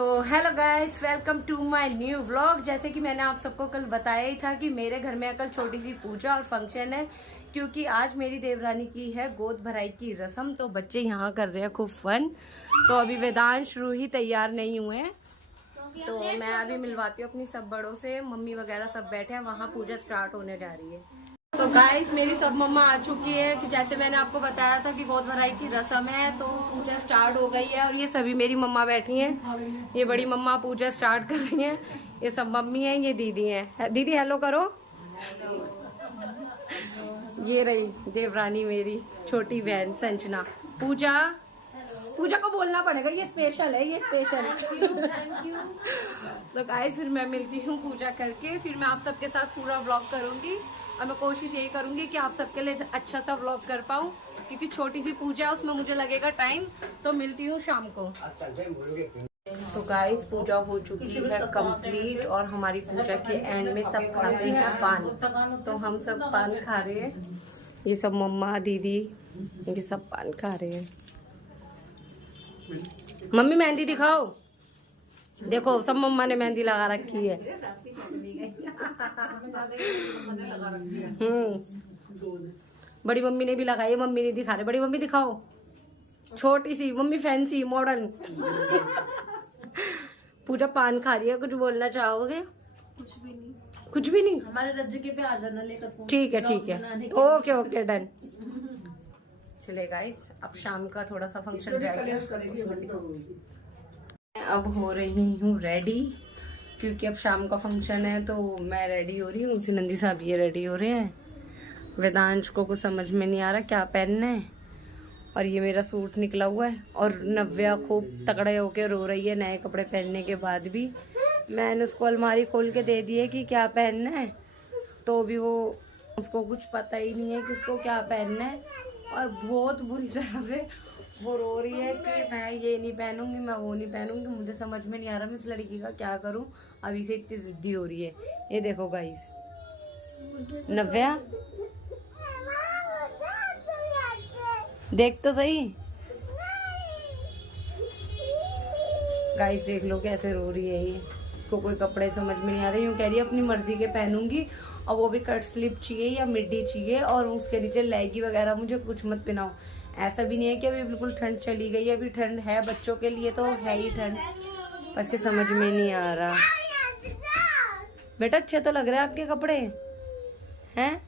तो hello guys, welcome to my new vlog. जैसे कि मैंने आप सबको कल बताया ही था कि मेरे घर में कल छोटी सी पूजा और फंक्शन है, क्योंकि आज मेरी देवरानी की है गोद भराई की रस्म। तो बच्चे यहाँ कर रहे हैं खूब फन। तो अभी वेदांश रूही तैयार नहीं हुए हैं, तो मैं अभी मिलवाती हूँ अपनी सब बड़ों से। मम्मी वगैरह सब बैठे हैं, वहाँ पूजा स्टार्ट होने जा रही है। तो गाइस मेरी सब मम्मा आ चुकी है कि जैसे मैंने आपको बताया था कि गोद भराई की रस्म है, तो पूजा स्टार्ट हो गई है। और ये सभी मेरी मम्मा बैठी हैं। ये बड़ी मम्मा पूजा स्टार्ट कर रही हैं, ये सब मम्मी हैं, ये दीदी हैं। दीदी हेलो करो। ये रही देवरानी मेरी छोटी बहन संजना। पूजा पूजा को बोलना पड़ेगा, ये स्पेशल है, ये स्पेशल है। तो गाइस फिर मैं मिलती हूँ पूजा करके, फिर मैं आप सबके साथ पूरा व्लॉग करूंगी। और मैं कोशिश यही करूंगी कि आप सबके लिए अच्छा सा व्लॉग कर पाऊँ, क्योंकि छोटी सी पूजा है, उसमें मुझे लगेगा टाइम। तो मिलती हूँ शाम को। तो गाइस पूजा हो चुकी है कंप्लीट, और हमारी पूजा के एंड में सब खाते हैं पान। तो हम सब पान खा रहे हैं, ये सब मम्मा दीदी ये सब पान खा रहे हैं। मम्मी मेहंदी दिखाओ, देखो सब मम्मा ने मेहंदी लगा रखी है। बड़ी मम्मी ने भी लगाई है, मम्मी ने दिखा रहे। बड़ी मम्मी दिखाओ, छोटी सी मम्मी फैंसी मॉडर्न। पूजा पान खा रही है, कुछ बोलना चाहोगे? कुछ भी नहीं, कुछ भी नहीं। हमारे रज्जके पे आ जाना लेकर फोन। ठीक है ओके ओके डन। चले गाइस, अब शाम का थोड़ा सा फंक्शन रहेगा। अब हो रही हूँ रेडी, क्योंकि अब शाम का फंक्शन है, तो मैं रेडी हो रही हूँ। उसी नंदी साहब ये रेडी हो रहे हैं। वेदांश को कुछ समझ में नहीं आ रहा क्या पहनना है, और ये मेरा सूट निकला हुआ है। और नव्या खूब तगड़े होके रो रही है नए कपड़े पहनने के बाद भी। मैंने उसको अलमारी खोल के दे दी है कि क्या पहनना है, तो भी वो उसको कुछ पता ही नहीं है कि उसको क्या पहनना है। और बहुत बुरी तरह से वो रो रही है कि मैं ये नहीं पहनूंगी, मैं वो नहीं पहनूंगी। मुझे समझ में नहीं आ रहा मैं इस लड़की का क्या करूं, अभी से इतनी जिद्दी हो रही है। ये देखो गाइस, नव्या देख तो सही। गाइस देख लो कैसे रो रही है ये। इसको कोई कपड़े समझ में नहीं आ रहे, यूँ कह रही है अपनी मर्जी के पहनूंगी, और वो भी कट स्लिप चाहिए या मिड्डी चाहिए, और उसके नीचे लेगी वगैरह मुझे कुछ मत पहनाओ। ऐसा भी नहीं है कि अभी बिल्कुल ठंड चली गई है, अभी ठंड है, बच्चों के लिए तो है ही ठंड, बस के समझ में नहीं आ रहा। बेटा अच्छे तो लग रहे हैं आपके कपड़े हैं।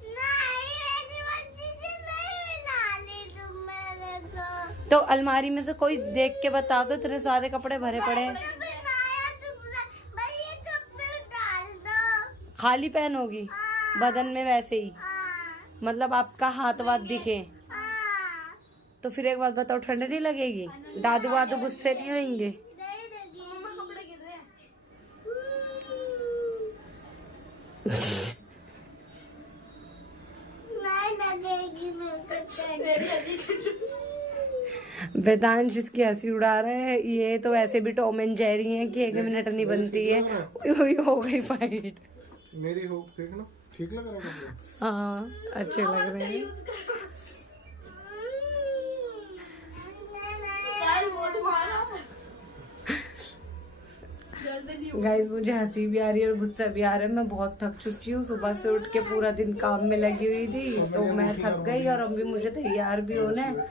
तो अलमारी में से कोई देख के बता दो, तेरे सारे कपड़े भरे पड़े हैं। खाली पहनोगी बदन में वैसे ही, मतलब आपका हाथ वाथ दिखे तो फिर एक बात बताओ, ठंड नहीं लगेगी? दादू वादू गुस्से नहीं होंगे? वेदांश इसकी हंसी उड़ा रहे हैं। ये तो वैसे भी टॉम एंड जेरी है कि 1 मिनट नहीं बनती है, हो गई फाइट। मेरी हो देखना ठीक लग रहा है। हाँ अच्छे लग रहे हैं। गाइस मुझे हंसी भी आ रही है और गुस्सा भी आ रहा है। मैं बहुत थक चुकी हूँ, सुबह से उठ के पूरा दिन काम में लगी हुई थी, तो मैं थक गई। और अभी मुझे तैयार भी होना है।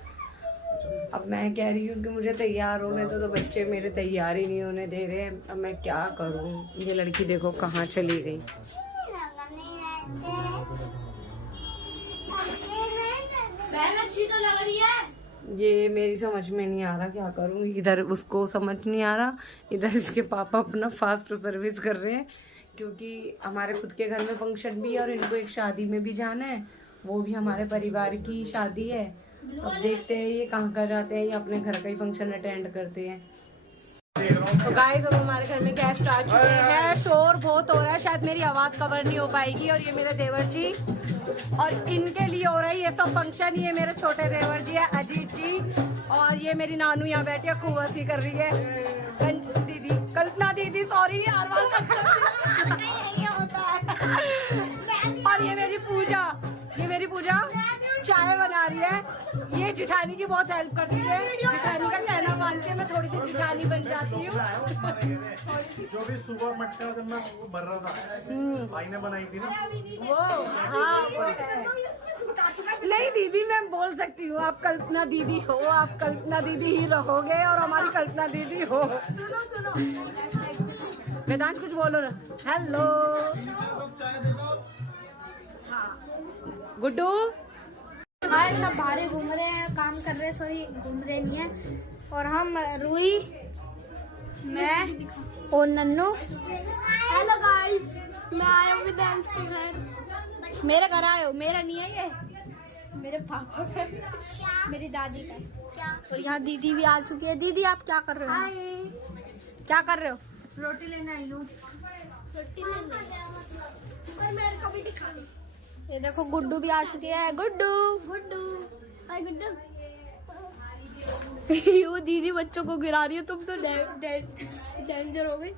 अब मैं कह रही हूँ कि मुझे तैयार होने तो बच्चे मेरे तैयार ही नहीं होने दे रहे हैं। अब मैं क्या करूँ? ये लड़की देखो कहाँ चली गई। अच्छी तो लग रही है। ये मेरी समझ में नहीं आ रहा क्या करूँ। इधर उसको समझ नहीं आ रहा, इधर इसके पापा अपना फास्ट सर्विस कर रहे हैं, क्योंकि हमारे खुद के घर में फंक्शन भी है और इनको एक शादी में भी जाना है, वो भी हमारे परिवार की शादी है। अब देखते हैं ये कहाँ जाते हैं, ये अपने घर का ही फंक्शन अटेंड करते हैं। तो गाइस अब हमारे घर में गेस्ट आ चुके हैं, शोर बहुत हो रहा है, शायद मेरी आवाज कवर नहीं हो पाएगी। और ये मेरे देवर जी, और इनके लिए हो रहा है ये सब फंक्शन। ये मेरे छोटे देवर जी है अजीत जी, और ये मेरी नानू यहाँ बैठी है खूब हंसी कर रही है। दीदी कल्पना दीदी सॉरी यार। और ये मेरी पूजा चाय बना रही है। ये जिठानी की बहुत हेल्प करती है, जिठानी का कहना मान के मैं थोड़ी सी जिठानी बन जाती हूँ। जो भी सुबह मटका जब मैं वो भर रहा था भाई ने बनाई थी ना। वो हाँ वो है। नहीं दीदी मैं बोल सकती हूँ, आप कल्पना दीदी हो, आप कल्पना दीदी ही रहोगे और हमारी कल्पना दीदी हो। सुनो वेदांश कुछ बोलो ना। हेलो गुड्डू। हाय सब बाहर घूम रहे हैं, काम कर रहे हैं, सॉरी घूम रहे नहीं है। और हम रूही, मैं और नन्नू। हेलो गाइस, मैं आया हूँ विदांश के घर। मेरे घर आए हो? मेरा नहीं है ये, मेरे पापा का, मेरी दादी का। और यहाँ दीदी भी आ चुकी है। दीदी आप क्या कर रहे हो? क्या कर रहे हो? रोटी लेने आई हूँ। रोटी लेने और मेरे को भी दिखा दो। ये देखो गुड्डू भी आ चुकी है। गुड्डू हाय गुड्डू। वो दीदी बच्चों को गिरा रही है, तुम तो डेंजर हो गई।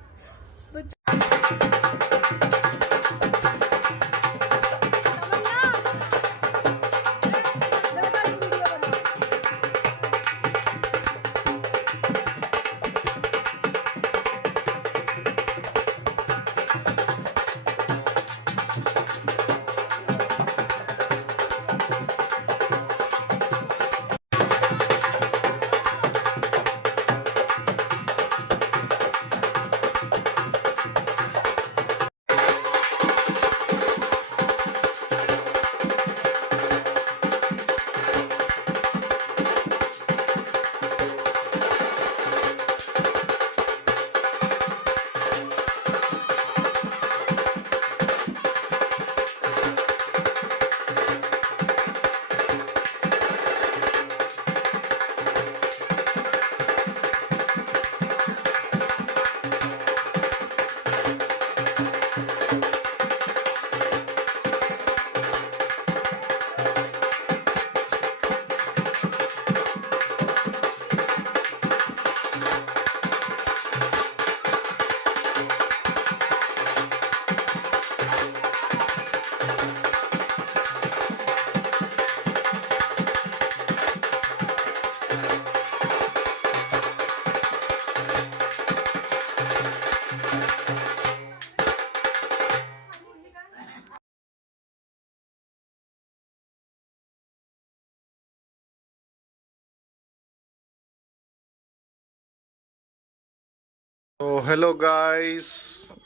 तो hello guys,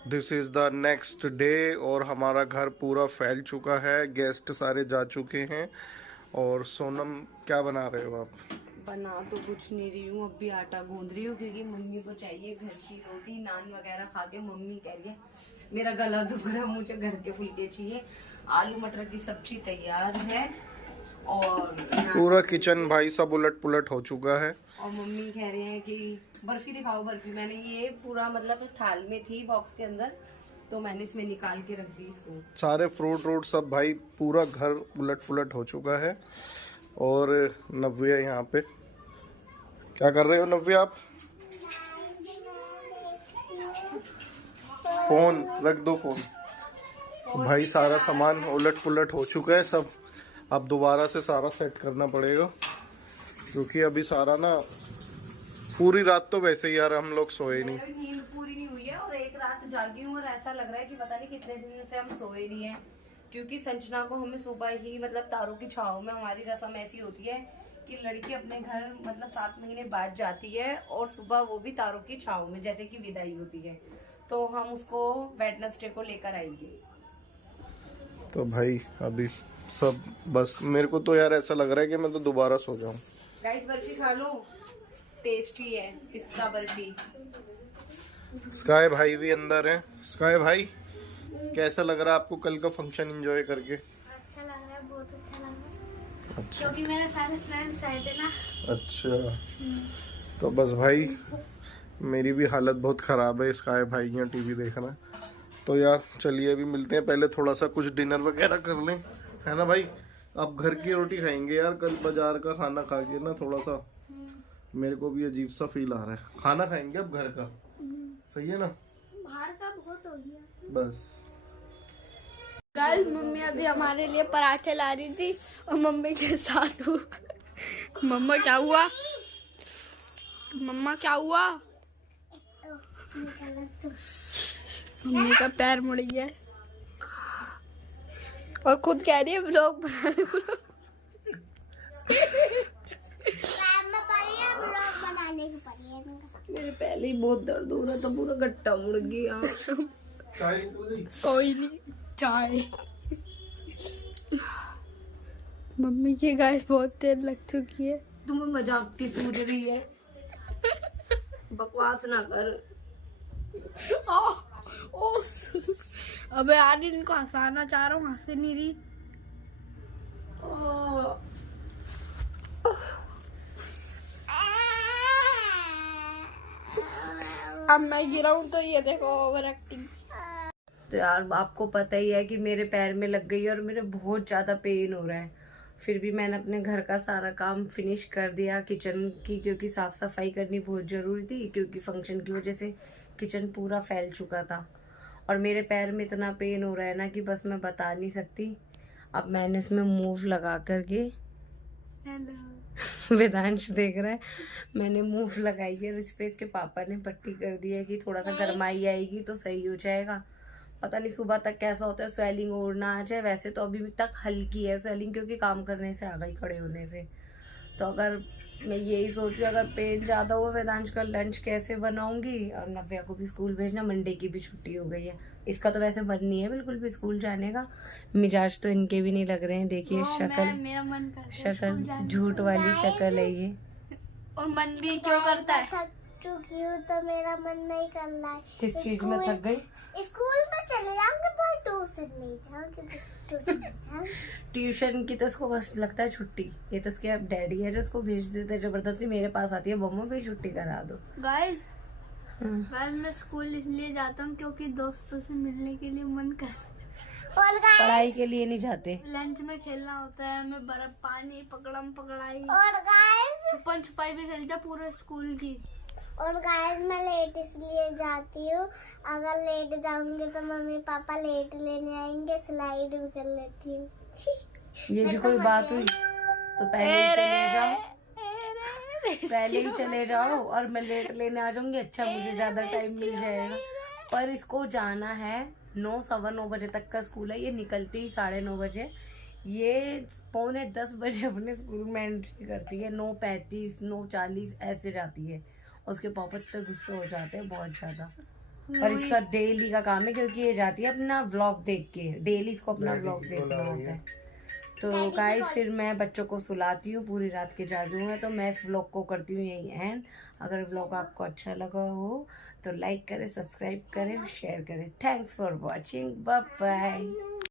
this is the next day और हमारा घर पूरा फैल चुका है, गेस्ट सारे जा चुके हैं। और सोनम क्या बना रहे हो आप? बना तो कुछ नहीं रही हूँ, अब भी आटा गूंद रही हूँ क्योंकि मम्मी को चाहिए घर की रोटी नान वगैरह खा के। मम्मी कह रही है मेरा गला दुख रहा, मुझे घर के फुलके चाहिए। आलू मटर की सब्जी तैयार है और पूरा किचन भाई सब उलट पुलट हो चुका है। और मम्मी कह रहे हैं कि बर्फी दिखाओ बर्फी। मैंने ये पूरा मतलब थाल में थी बॉक्स के अंदर, तो मैंने इसमें निकाल के रख दी इसको। सारे फ्रूट सब भाई, पूरा घर उलट पुलट हो चुका है। और नव्या यहाँ पे क्या कर रहे हो? नव्या आप फोन रख दो, फोन। भाई सारा सामान उलट पुलट हो चुका है सब। अब दोबारा से सारा सेट करना पड़ेगा क्योंकि अभी सारा ना, पूरी रात तो वैसे ही यार हम लोग सोए नहीं। नींद पूरी नहीं हुई है और एक रात जागी हूँ और ऐसा लग रहा है कि पता नहीं कितने दिन से हम सोए नहीं है। क्योंकि संजना को हमें सुबह ही मतलब तारों की छाव में, हमारी रस्म ऐसी होती है कि लड़की अपने घर मतलब 7 महीने बाद जाती है और सुबह वो भी तारों की छाव में, जैसे कि विदाई होती है। तो हम उसको वेडनेसडे को लेकर आएंगे। तो भाई अभी सब बस, मेरे को तो यार ऐसा लग रहा है कि मैं तो दोबारा सो जाऊं। गाइस बर्फी खा लो, टेस्टी है पिस्ता बर्फी। स्काई भाई भी अंदर है। स्काई भाई कैसा लग रहा है आपको कल का फंक्शन एंजॉय करके? अच्छा लग रहा है, बहुत अच्छा लग रहा है। अच्छा क्योंकि मेरे सारे फ्रेंड्स आए थे ना। अच्छा, तो बस भाई मेरी भी हालत बहुत ख़राब है स्काई भाई यहाँ टीवी देखना। तो यार चलिए अभी मिलते हैं, पहले थोड़ा सा कुछ डिनर वगैरह कर लें, है ना भाई? अब घर की रोटी खाएंगे यार, कल बाजार का खाना खा के ना थोड़ा सा मेरे को भी अजीब सा फील आ रहा है। खाना खाएंगे अब घर का, सही है ना? बाहर का बहुत हो गया बस कल मम्मी अभी हमारे लिए पराठे ला रही थी और मम्मी के साथ मम्मा क्या हुआ? मम्मा क्या हुआ? मम्मी का पैर मुड़ गया है और खुद कह रही है ब्लॉग बनाने को। मेरे पहले ही बहुत दर्द हो रहा था, पूरा गट्टा मुड़ गया। कोई नहीं, चाय। मम्मी की गाय बहुत देर लग चुकी है। तुम्हें मजाक की सूझ रही है? बकवास ना कर। अबे यार इनको हंसाना चाह रहा हूँ, हंसे नहीं रही। अब मैं गिरा हूँ तो ये देखो ओवर एक्टिंग। तो यार आपको पता ही है कि मेरे पैर में लग गई है और मेरे बहुत ज्यादा पेन हो रहा है। फिर भी मैंने अपने घर का सारा काम फिनिश कर दिया, किचन की, क्योंकि साफ सफाई करनी बहुत जरूरी थी, क्योंकि फंक्शन की वजह से किचन पूरा फैल चुका था। और मेरे पैर में इतना पेन हो रहा है ना कि बस मैं बता नहीं सकती। अब मैंने इसमें मूव लगा करके, वेदांश देख रहा है, मैंने मूव लगाई है और इस पे इसके पापा ने पट्टी कर दी है कि थोड़ा सा गर्माई आएगी तो सही हो जाएगा। पता नहीं सुबह तक कैसा होता है, स्वेलिंग और ना आ जाए। वैसे तो अभी तक हल्की है स्वेलिंग, क्योंकि काम करने से आ गई, खड़े होने से। तो अगर मैं यही सोच रही हूँ, अगर पेन ज्यादा हो, वेदांश का लंच कैसे बनाऊंगी। और नव्या को भी स्कूल भेजना, मंडे की भी छुट्टी हो गई है। इसका तो वैसे मन नहीं है बिल्कुल भी स्कूल जाने का। मिजाज तो इनके भी नहीं लग रहे हैं। देखिए शक्ल, मेरा मन करता है शक्ल स्कूल जाने झूठ वाली शक्ल है ये। और मन भी क्यों करता है? थक चुकी हूँ तो मेरा मन नहीं कर रहा है। किस चीज में थक गई? स्कूल तो चले जाऊंगे पर ट्यूशन नहीं जाऊंगी। ट्यूशन नहीं जाऊंगी। ट्यूशन की तो इसको बस लगता है छुट्टी। ये तो इसके अब डैडी है जो इसको भेज देते हैं जबरदस्ती। मेरे पास आती है, मम्मा भी छुट्टी करा दो। गाइस हाँ। मैं स्कूल इसलिए जाता हूँ क्योंकि दोस्तों से मिलने के लिए मन करता है। और गाइस, पढ़ाई के लिए नहीं जाते। लंच में खेलना होता है, मैं बर्फ पानी पकड़म पकड़ाई और गाइस, छुपन छुपाई भी खेलता पूरे स्कूल की। और गाइस मैं लेट इसलिए जाती हूँ, अगर लेट जाऊंगी तो मम्मी पापा लेट लेने आएंगे, स्लाइड भी कर लेती हूँ। ये भी कोई बात हुई? तो पहले ही चले जाओ, पहले ही चले जाओ और मैं लेट लेने आ जाऊंगी। अच्छा, मुझे ज्यादा टाइम मिल जाएगा। पर इसको जाना है 9, 9:15 बजे तक का स्कूल है। ये निकलती ही 9:30 बजे। ये 9:45 बजे अपने स्कूल में एंट्री करती है। 9:35, 9:40 ऐसे जाती है। उसके पापा इतने गुस्से हो जाते हैं बहुत ज्यादा। पर इसका डेली का काम है, क्योंकि ये जाती है अपना व्लॉग देख के। डेली इसको अपना व्लॉग देखना होता है। तो गाइस फिर मैं बच्चों को सुलाती हूँ, पूरी रात के जागे हुए हैं। तो मैं इस व्लॉग को करती हूँ यही एंड। अगर व्लॉग आपको अच्छा लगा हो तो लाइक करें, सब्सक्राइब करें, शेयर करें। Thanks for watching, bye bye.